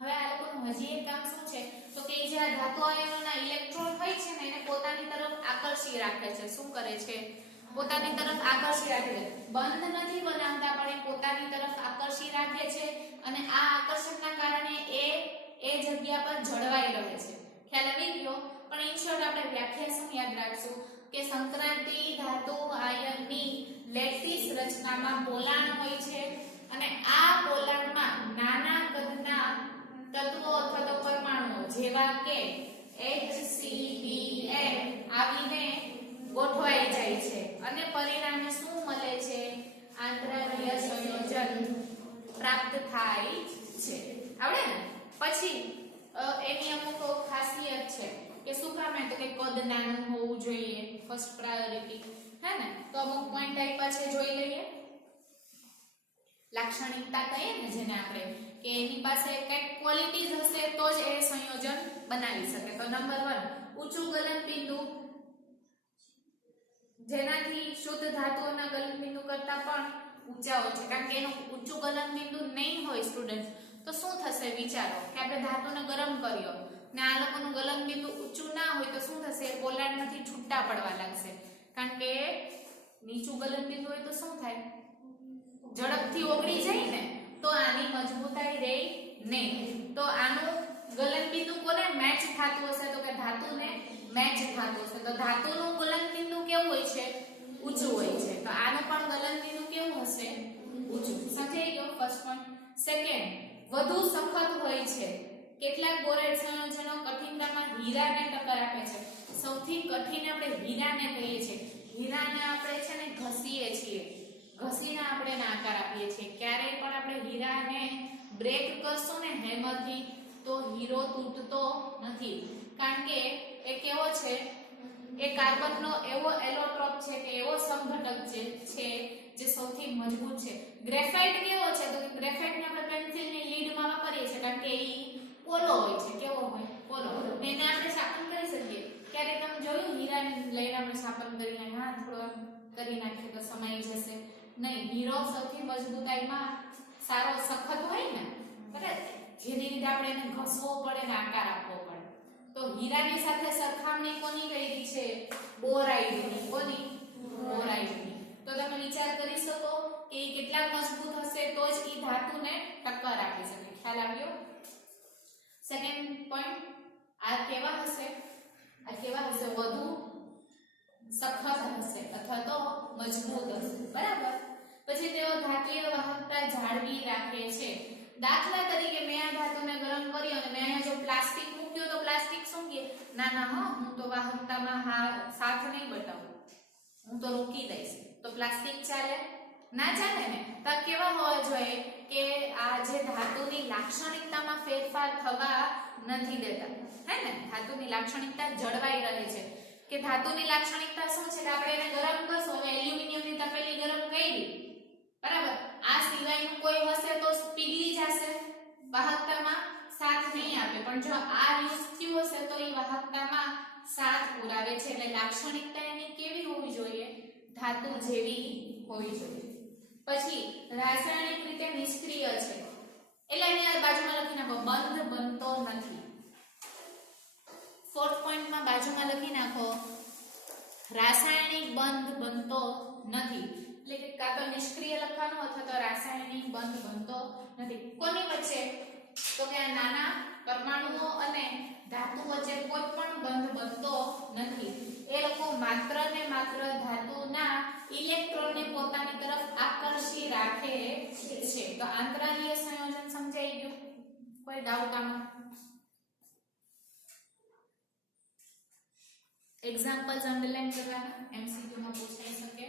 હવે આ લોકોનું હજી એક કામ શું છે? તો કે જે આ ધાતુ આયનોના ઇલેક્ટ્રોન હોય છે ને એને પોતાની તરફ આકર્ષી રાખે છે. શું કરે છે? પોતાની તરફ આકર્ષી રાખે છે. બંધ નથી બનાવતા પણ એ પોતાની તરફ આકર્ષી રાખે છે અને આ આકર્ષણના કારણે એ જગ્યા પર જળવાઈ રહે છે. ખ્યાલ આવી ગયો? પણ ઇન શોર્ટ આપણે વ્યાખ્યા શું યાદ રાખશું કે સંક્રાંતિ ધાતુ આયનની લેટિસ રચનામાં પોલાણ હોય છે અને આ પોલાણમાં નાના કદના તત્વો અથવા તો પરમાણુઓ જેવા કે HCDN આવીને ગોઠવાઈ જાય છે. અને પરિણામે શું મળે છે? આંતરાલીય સંયોજન પ્રાપ્ત થાય છે. આવડે ને? પછી એની અમુક ખાસિયત છે કે શું કામ તો કે કદ નાનું હોવું જોઈએ, ફર્સ્ટ પ્રાયોરિટી, હે ને? તો અમુક પોઈન્ટ આપ્યા છે, જોઈ લઈએ. લાક્ષણિકતા કહીએ ને જેને આપણે, કે એની પાસે કઈક ક્વોલિટીઝ હશે તો જ એ સંયોજન બનાવી શકે. તો નંબર 1, ઊંચું ગલનબિંદુ, જેનાથી શુદ્ધ ધાતુઓના ગલનબિંદુ કરતા પણ ઊંચા હોય છે. કારણ કે એનું ઊંચું ગલનબિંદુ નહીં હોય સ્ટુડન્ટ, તો શું થશે? વિચારો કે આપણે ધાતુને ગરમ કર્યો ને આ લોકોનું ગલનબિંદુ ઊંચું ના હોય તો શું થશે? પોલાણમાંથી છૂટા પડવા લાગશે. કારણ કે નીચું ગલનબિંદુ હોય તો શું થાય? ઝડપથી ઓગળી જાય ને, તો આની મજબૂતાઈ રહે નહીં. તો આનું ગલનબિંદુ કોને મેચ થતું હશે? તો કે ધાતુને મેચ થતું હશે. તો ધાતુનું ગલનબિંદુ કેવું હોય છે? ઊંચું હોય છે. તો આનું પણ ગલનબિંદુ કેવું હશે? ઊંચું. સમજાઈ ગયો ફર્સ્ટ પોઈન્ટ. સેકન્ડ, વધુ સખત હોય છે. કેટલાક બોરેડ સંયોજનો કઠિનતામાં હીરાને ટક્કર આપે છે. સૌથી કઠિન આપણે હીરાને કહીએ છીએ. હીરાને આપણે છે ને ઘસીએ છીએ, ઘસીને આપણે એને આકાર આપીએ છીએ. ક્યારેય પણ આપણે હીરાને બ્રેક કરશું ને હેમરથી તો હીરો તૂટતો નથી. કારણ કે એ કેવો છે? એ કાર્બનનો એવો એલોટ્રોપ છે કે એવો સમઘટક છે જે સૌથી મજબૂત છે. ગ્રેફાઇટ કેવો છે? તો કે ગ્રેફાઇટને આપણે પેન્સિલની લીડમાં વાપરીએ છીએ કારણ કે એ પોલો હોય છે. કેવો હોય? પોલો. એને આપણે શાપન કરી શકીએ. ક્યારે તમે જોયું હીરાને લઈને આપણે શાપન કરીને થોડો કરી નાખીએ તો સમાઈ જશે નહીં. હીરો સૌથી મજબૂતાઈમાં સારો સખત હોય ને, બરાબર? જેની રીતે આપણે એને ઘસવો પડે ને આકાર આપવો પડે. તો હીરાની સાથે સરખામણી કોની કરી છે? બોરાઇડની. કોની? બોરાઇડની. તો તમે વિચાર કરી શકો કે એ કેટલા મજબૂત હશે તો જ એ ધાતુને ટક્કર આપી શકે. ખ્યાલ આવ્યો? સેકન્ડ પોઈન્ટ, આ કેવા હશે? આ કેવા હશે? વધુ સખત હશે અથવા તો મજબૂત હશે, બરાબર? પછી તેઓ ધાતુય વાહકતા જાળવી રાખે છે. દાખલા તરીકે મેં આ ધાતુને ગરમ કર્યો અને મેં અહીંયા જો પ્લાસ્ટિક મૂક્યો તો પ્લાસ્ટિક શું કહે? ના ના હા, હું તો વાહકતામાં સાથ નહીં બતાવું, હું તો રોકી દઈશ. તો પ્લાસ્ટિક ચાલે? ના ચાલે ને. તો કેવા હોવા જોઈએ કે આ જે ધાતુની લાક્ષણિકતામાં ફેરફાર થવા નથી દેતા, હે ને? ધાતુની લાક્ષણિકતા જળવાઈ રહે છે. કે ધાતુની લાક્ષણિકતા શું છે કે આપણે એને ગરમ કરશું. હવે એલ્યુમિનિયમની તપેલી ગરમ કરી, બરાબર? આ સિવાયનું કોઈ હશે તો પીગળી જશે, વાહકતામાં સાથ નહીં આપે. પણ જો આ યુઝ થયું હશે તો એ વાહકતામાં સાથ પુરાવે છે. એટલે લાક્ષણિકતા એની કેવી હોવી જોઈએ? ધાતુ જેવી હોવી જોઈએ. પછી રાસાયણિક રીતે નિષ્ક્રિય છે. એટલે અહીંયા બાજુમાં લખી નાખો બંધ બનતો નથી. ફોર્થ પોઈન્ટમાં બાજુમાં લખી નાખો રાસાયણિક બંધ બનતો નથી. એટલે કે કાં તો નિષ્ક્રિય લખવાનું અથવા તો રાસાયણિક બંધ બનતો નથી. કોની વચ્ચે? તો કે નાના પરમાણુઓ અને ધાતુ વચ્ચે કોઈ પણ બંધ બનતો નથી. એ લોકો માત્ર ને માત્ર ધાતુના ઇલેક્ટ્રોનને પોતાની તરફ આકર્ષી રાખે છે. તો આંતરાલીય સંયોજન સમજાઈ ગયું? કોઈ ડાઉટ આમાં? એક્ઝામ્પલ્સ અંડરલાઈન કરવાના, એમસીક્યુ માં પૂછાઈ શકે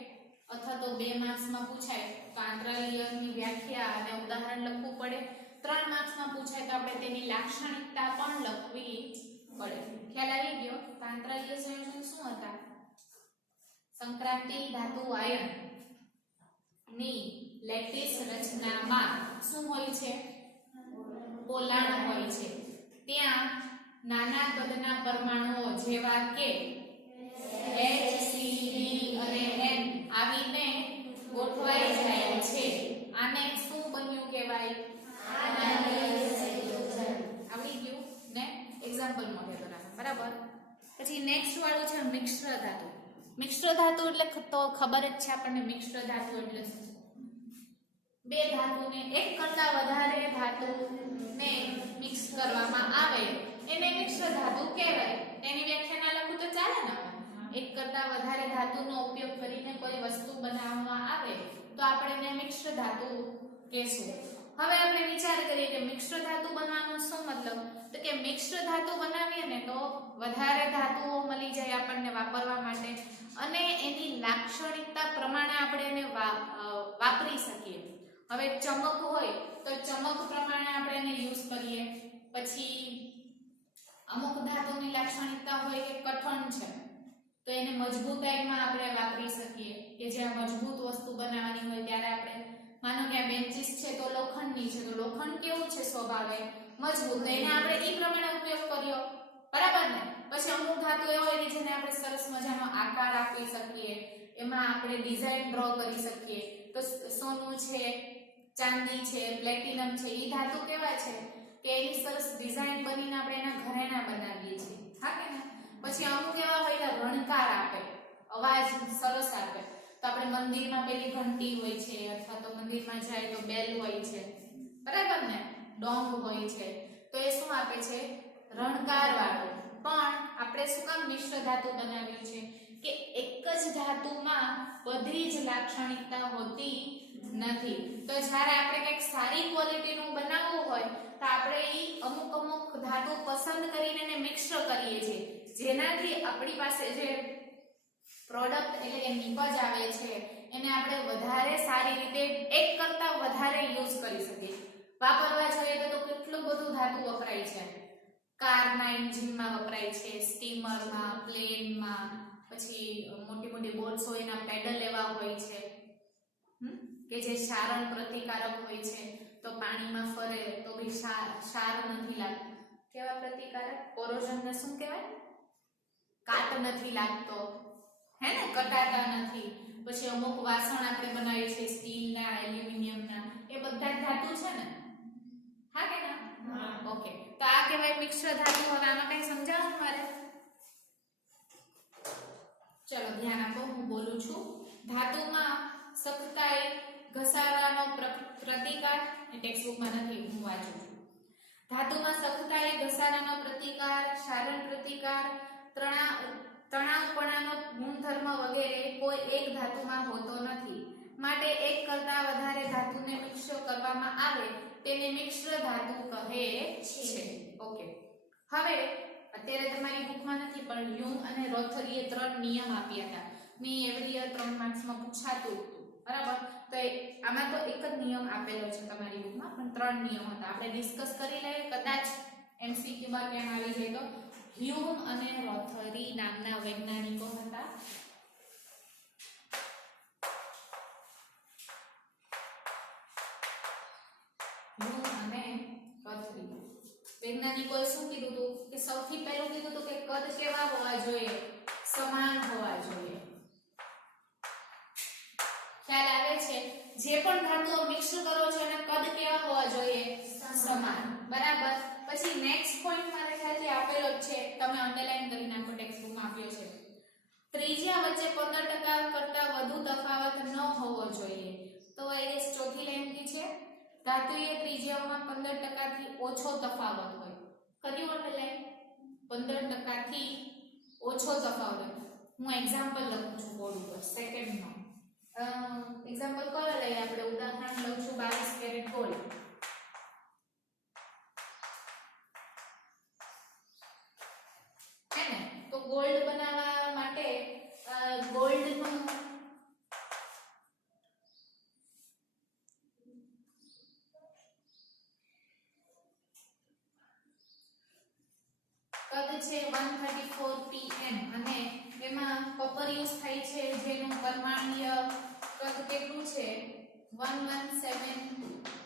અથવા તો 2 માર્ક્સમાં પૂછાય તો આંતરાલીયની વ્યાખ્યા અને ઉદાહરણ લખવું પડે. 3 માર્ક્સમાં પૂછાય તો આપણે તેની લાક્ષણિકતા પણ લખવી પડે. ખ્યાલ આવી ગયો? આંતરાલીય સંયોજન શું હતા? સંક્રાંતિ ધાતુ આયન ની લેટિસ રચનામાં શું હોય છે? પોલાણ હોય છે. ત્યાં નાના કદના પરમાણુઓ જેવા કે H, C, D અને N આવીને ગોઠવાઈ જાય છે. આને શું બન્યું કહેવાય? આવડી ગયું ને? એક્ઝામ્પલ માટે બનાવો, બરાબર? પછી નેક્સ્ટ વાળું છે મિશ્ર ધાતુ. મિશ્ર ધાતુ એટલે તો ખબર જ છે આપણને. મિશ્ર ધાતુ એટલે શું? બે ધાતુને એક કરતા વધારે ધાતુને મિક્સ કરવામાં આવે એને મિશ્ર ધાતુ કહેવાય. તેની વ્યાખ્યા ના લખું તો ચાલે ને? એક કરતા વધારે ધાતુનો ઉપયોગ કરીને કોઈ વસ્તુ બનાવવામાં આવે તો આપણે એને મિશ્ર ધાતુ કહેશું. હવે આપણે વિચાર કરીએ કે કે મિક્સ્ડ ધાતુ બનવાનો શું મતલબ, તો કે મિક્સ્ડ ધાતુ બનાવીએ ને તો વધારે ધાતુઓ મળી જાય આપણને વાપરવા માટે અને એની લાક્ષણિકતા પ્રમાણે આપણે એને વાપરી શકીએ. હવે ચમક હોય તો ચમક પ્રમાણે આપણે એને યુઝ કરીએ. પછી અમુક ધાતુની લાક્ષણિકતા હોય કે કઠણ છે તો એને મજબૂતાઈમાં આપણે વાપરી શકીએ કે જ્યાં મજબૂત વસ્તુ બનાવવાની હોય ત્યારે આપણે માનો કે આ બેન્ચીસ છે તો લોખંડની છે તો લોખંડ કેવું છે સ્વભાવે મજબૂત, તો એને આપણે એ પ્રમાણે ઉપયોગ કર્યો, બરાબર ને. પછી અમુક ધાતુ એવો હોય કે જેને આપણે સરસ મજાનો આકાર આપી શકીએ, એમાં આપણે ડિઝાઇન ડ્રો કરી શકીએ. તો સોનું છે, ચાંદી છે, પ્લેટિનમ છે, એ ધાતુ કેવા છે કે એની સરસ ડિઝાઇન બનીને આપણે એના ઘરેણા બનાવીએ છીએ, હા કે ના. પછી અમુક એવા હોય કે રણકાર આપે, અવાજ સરસ આપે, તો આપણે મંદિરમાં પેલી ઘંટી હોય છે અથવા તો મંદિરમાં જાય તો બેલ હોય છે, બરાબર ને, ડોંગ હોય છે, તો એ શું આપે છે, રણકાર વાળું. પણ આપણે શું કામ મિશ્ર ધાતુ બનાવ્યું છે કે એક જ ધાતુમાં બધી જ લાક્ષણિકતા હોતી નથી. તો જ્યારે આપણે કંઈક સારી ક્વોલિટીનું બનાવવું હોય તો આપણે અમુક ધાતુ પસંદ કરીને એને મિક્સ કરીએ છીએ, જેનાથી આપણી પાસે જે પ્રોડક્ટ એટલે કે નિપજ આવે છે એને આપણે વધારે સારી રીતે એક કરતા વધારે યુઝ કરી શકીએ. વાપરવા જોઈએ તો કેટલું બધું ધાતુ વપરાય છે. કારના એન્જિનમાં વપરાય છે, સ્ટીમરમાં, પ્લેનમાં, પછી મોટી મોટી બોટ્સ હોય એના પેડલ એવા હોય છે કે જે ક્ષારણ પ્રતિકારક હોય છે, તો પાણીમાં ફરે તો બી ક્ષાર નથી લાગતો. કેવા પ્રતિકારક? કોરોઝનને શું કહેવાય? કાટ નથી લાગતો, હે ને, કટાતા નથી. પછી અમુક વાસણ આપણે બનાવીએ છીએ સ્ટીલના, એલ્યુમિનિયમના, એ બધા જ ધાતુ છે ને, હા કે ના? હા. ઓકે, તો આ કહેવાય મિક્સ્ડ ધાતુ. હવે આમાં કઈ સમજાવવું મારે? ચલો ધ્યાન આપો, હું બોલું છું. ધાતુમાં સખ્તાઈ, ઘસારાનો પ્રતિકાર, એ ટેક્સ્ટબુકમાં નથી, હું વાંચું છું. ધાતુમાં સખ્તાઈ, ઘસારાનો પ્રતિકાર, ક્ષારણ પ્રતિકાર, તણાવપણાનો ગુણધર્મ વગેરે કોઈ એક ધાતુમાં હોતો નથી. માટે એક કરતા વધારે ધાતુને મિક્સ કરવામાં આવે તેને મિશ્ર ધાતુ કહે છે. ઓકે, હવે અત્યારે તમારી બુકમાં નથી પણ યુંગ અને રોથરીએ 3 નિયમ આપ્યા હતા. ની એવરી યર 3 માર્ક્સમાં પૂછાતું હતું, બરાબર. તો આમાં તો એક જ નિયમ આપેલો છે તમારી બુકમાં, પણ 3 નિયમ હતા. આપણે ડિસ્કસ કરી લઈએ, કદાચ એમસીક્યુ માં કેમ આવી જાય તો. હ્યુમ અને રોથરી નામના વૈજ્ઞાનિકો હતા. હ્યુમ અને રોથરી વૈજ્ઞાનિકોએ શું કીધું હતું કે સૌથી પહેલું કીધું હતું કે કદ કેવા હોવા જોઈએ? સમાન હોવા જોઈએ. ખ્યાલ આવે છે? જે પણ ધાતુઓ મિક્સ કરો છો એના કદ કેવા હોવા જોઈએ? સમાન, બરાબર. પછી નેક્સ્ટ પોઈન્ટ મારે ખ્યાલથી આપેલો જ છે, તમે અંડરલાઈન કરી નાખો, ટેક્સ્ટબુકમાં આપ્યો છે. ત્રિજ્યા વચ્ચે 15% કરતા વધુ તફાવત ન હોવો જોઈએ. તો એ ચોથી લાઈન છે, ધાતુએ ત્રિજ્યાઓમાં 15% થી ઓછો તફાવત હોય. કર્યું અંડરલાઈન? 15% થી ઓછો તફાવત. હું એક્ઝામ્પલ લખું છું બોર્ડ ઉપર સેકન્ડમાં. એક્ઝામ્પલ કયો લઈએ આપણે? ઉદાહરણ લઉં છું 22 કેરેટ ગોલ્ડ. હે ને? તો ગોલ્ડ બનાવવા માટે ગોલ્ડનું કદ છે 134 pm અને એમાં કોપર યુઝ થાય છે જેનું પરમાણ્વીય કદ કેટલું છે? 117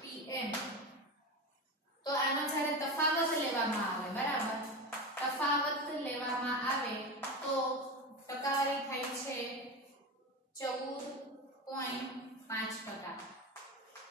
pm. તો આનો જ્યારે તફાવત લેવામાં આવે, બરાબર, તફાવત લેવામાં આવે તો ટકાવારી થાય છે 14.5%.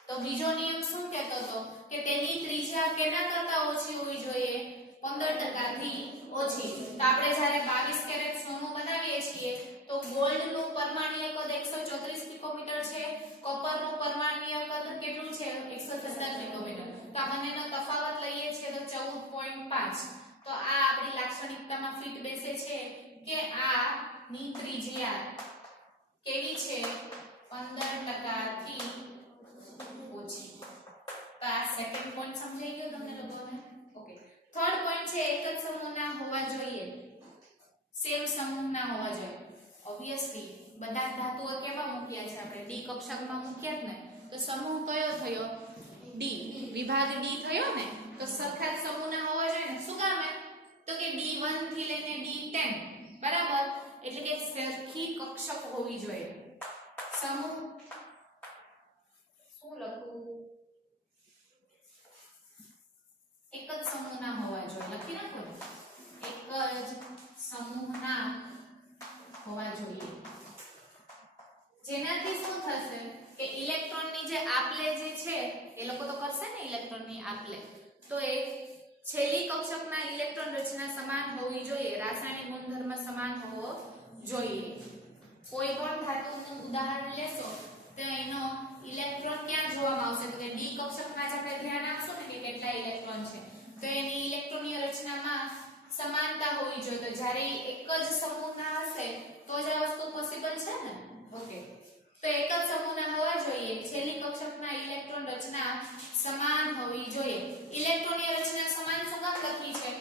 તો બીજો નિયમ શું કહેતો હતો કે તેની ત્રિજ્યા કેના કરતા ઓછી હોવી જોઈએ? 15% થી ઓછી. તો આપણે જ્યારે 22 કેરેટ સોનું બનાવીએ છીએ તો ગોલ્ડનું પરમાણ્વીય કદ 134 પિકોમીટર છે, કોપરનું પરમાણ્વીય કદ કેટલું છે? 117 પિકોમીટર. તો આ બંનેનો તફાવત લઈએ છીએ તો 14.5. તો આ આપણી લાક્ષણિકતામાં ફિટ બેસે છે કે આ ની ત્રિજ્યા કેવી છે? 15% થી ઓછી. તો આ સેકન્ડ પોઈન્ટ સમજાઈ ગયો. પણ છે એક જ સમૂહના હોવા જોઈએ, સેમ સમૂહના હોવા જોઈએ. ઓબ્વિયસલી બધા ધાતુઓ કેવા મૂક્યા છે આપણે? ડી કક્ષકમાં મૂક્યા જ ને, તો સમૂહ કયો થયો? ડી, વિભાગ ડી થયો ને, તો સરખા જ સમૂહના હોવા જોઈએ ને. શું કામ? તો કે D1 થી લઈને D10 બરાબર, એટલે કે સરખી કક્ષક હોવી જોઈએ. સમૂહ શું લખું? એક જ સમૂહના હોવા જોઈએ. લખી નાખો, એક જ સમૂહના હોવા જોઈએ. જેનાથી શું થશે કે ઇલેક્ટ્રોનની જે આપલે જે છે એ લોકો તો કરશે ને ઇલેક્ટ્રોનની આપલે, તો એ છેલ્લી કક્ષકના ઇલેક્ટ્રોન રચના સમાન હોવી જોઈએ, રાસાયણિક ગુણધર્મ સમાન હોવો જોઈએ. કોઈ પણ ધાતુનું ઉદાહરણ લેશો તો એનો ઇલેક્ટ્રોન ક્યાં જોવામાં આવશે? તો કે ડી કક્ષકમાં જ આપણે ધ્યાન આપશું ને કે કેટલા ઇલેક્ટ્રોન છે, તો એની ઇલેક્ટ્રોનીય રચનામાં સમાનતા હોવી જોઈએ. તો જ્યારે એક જ સમૂહના હશે તો જ આ વસ્તુ પોસિબલ છે ને. ઓકે, તો એક જ સમૂહના હોવા જોઈએ, છેલ્લી કક્ષકના ઇલેક્ટ્રોન રચના સમાન હોવી જોઈએ. ઇલેક્ટ્રોનીય રચના સમાન સમાન લખી છે,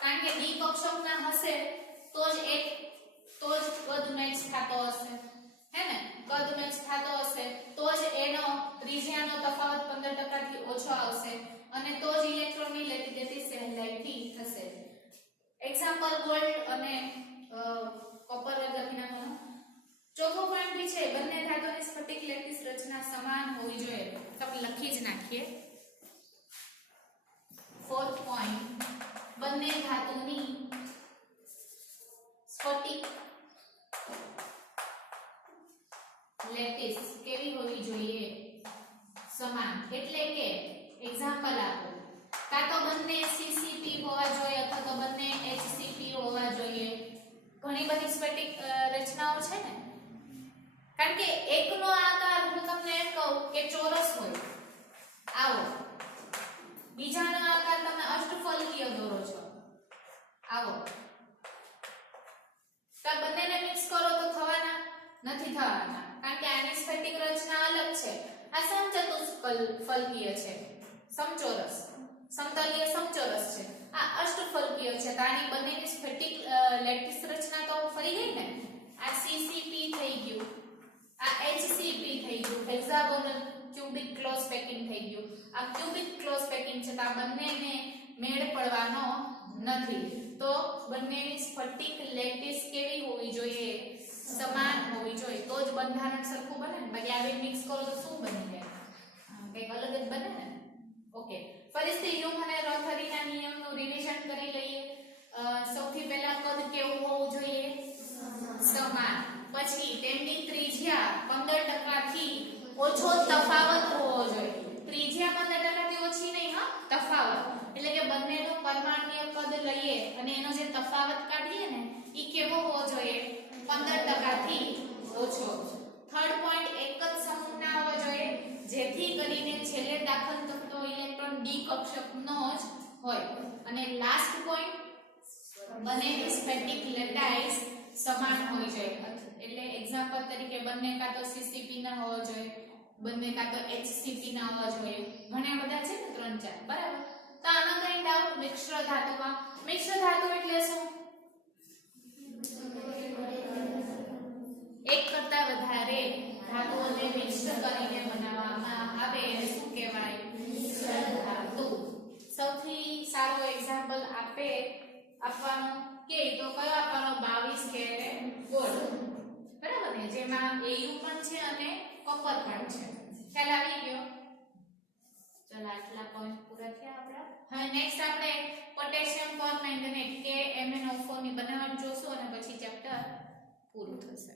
કારણ કે ડી કક્ષકના હશે તો જ કદ મેચ થતો હશે, હે ને? કદ મેચ થતો હશે તો જ એનો ત્રિજ્યાનો તફાવત 15% થી ઓછો આવશે અને તો જ ઇલેક્ટ્રોનની લેતી દેતી સહેલાઈથી થશે. એક્ઝામ્પલ ગોલ્ડ અને કોપર લખી નાખવાનું. ચોથો પોઈન્ટ બી છે, બંને ધાતુની સ્ફટિક લેટિસ રચના સમાન હોવી જોઈએ. તો આપણે લખી જ નાખીએ. ફોર્થ પોઈન્ટ, બંને ધાતુની સ્ફટિક લેટિસ કેવી હોવી જોઈએ? સમાન. એટલે કે એક્ઝામ્પલ આપો, કાં તો બંને CCP હોવા જોઈએ અથવા તો બંને HCP હોવા જોઈએ. ઘણી બધી સ્ફટિક રચનાઓ છે ને, કારણ કે એકનો આકાર હું તમને એમ કહું કે ચોરસ હોય, આવો, બીજાનો આકાર તમે અષ્ટફલકીય દોરો છો, આવો, તો બંનેને મિક્સ કરો તો થવાના નથી થવાના, કારણ કે આની સ્ફટિક રચના અલગ છે, આ સમચતુષ્ફલકીય છે, સમચોરસ, સમતલીય સમચોરસ છે, આ અષ્ટફલકીય છે. તો આની બંનેની સ્ફટિક લેટિસ રચના તો ફરી ગઈ ને. આ CCP થઈ ગયું, આ HCP થઈ ગયું, હેક્સાગોનલ ક્યુબિક ક્લોઝ પેકિંગ થઈ ગયું, આ ક્યુબિક ક્લોઝ પેકિંગ છે. તો આ બંનેને મેળ પડવાનો નથી, તો બંનેની સ્ફટિક લેટિસ કેવી હોવી જોઈએ? સમાન હોવી જોઈએ, તો જ બંધારણ સરખું બને ને. બાકી આ બે મિક્સ કરો તો શું બની જાય? કંઈક અલગ જ બને ને. ઓકે, ફરીથી હ્યુમ અને રોથરીના નિયમનું રિવિઝન કરી લઈએ. સૌથી પહેલા કદ કેવું હોવું જોઈએ? સમાન. પછી તેમની ત્રિજ્યા 15% થી ઓછો તફાવત હોવો જોઈએ. ત્રિજ્યા 15% થી ઓછી નહીં, હા, તફાવત. એટલે કે બંનેનો પરમાણ્વીય કદ લઈએ અને એનો જે તફાવત કાઢીએ ને ઈ કેવો હોવો જોઈએ? 15% થી ઓછો. થર્ડ પોઈન્ટ, એક જ સમૂહના હોવો જોઈએ, જેથી કરીને છેલ્લે દાખલ થતો ઇલેક્ટ્રોન ડી કક્ષકનો જ હોય. અને લાસ્ટ પોઈન્ટ, બંનેની સ્ફટિક લેટાઇસ સમાન હોવી જોઈએ. એટલે એક્ઝામ્પલ તરીકે બંને કાં તો CCP ના હોવા જોઈએ, બંને કાં તો HCP ના હોવા જોઈએ. ઘણા બધા છે ને, 3-4, બરાબર. તો આનો કઈ ડાઉટ? મિશ્ર ધાતુમાં, મિશ્ર ધાતુ એટલે શું? એક કરતા વધારે ધાતુઓને મિશ્ર કરીને બનાવવામાં આવે એને શું કહેવાય? મિશ્ર ધાતુ. સૌથી સારો એક્ઝામ્પલ આપવાનો કે તો કયો આપવાનો? 22 કેરેટ ગોલ્ડ, બરાબર ને, જેમાં Au પણ છે અને કોપર પણ છે. ખ્યાલ આવી ગયો? ચલો, આટલા પોઈન્ટ પૂરા થયા આપણા. હવે નેક્સ્ટ આપણે પોટેશિયમ પરમેંગનેટ કે MnO4 ની બનાવટ જોશું અને પછી ચેપ્ટર પૂરું થશે.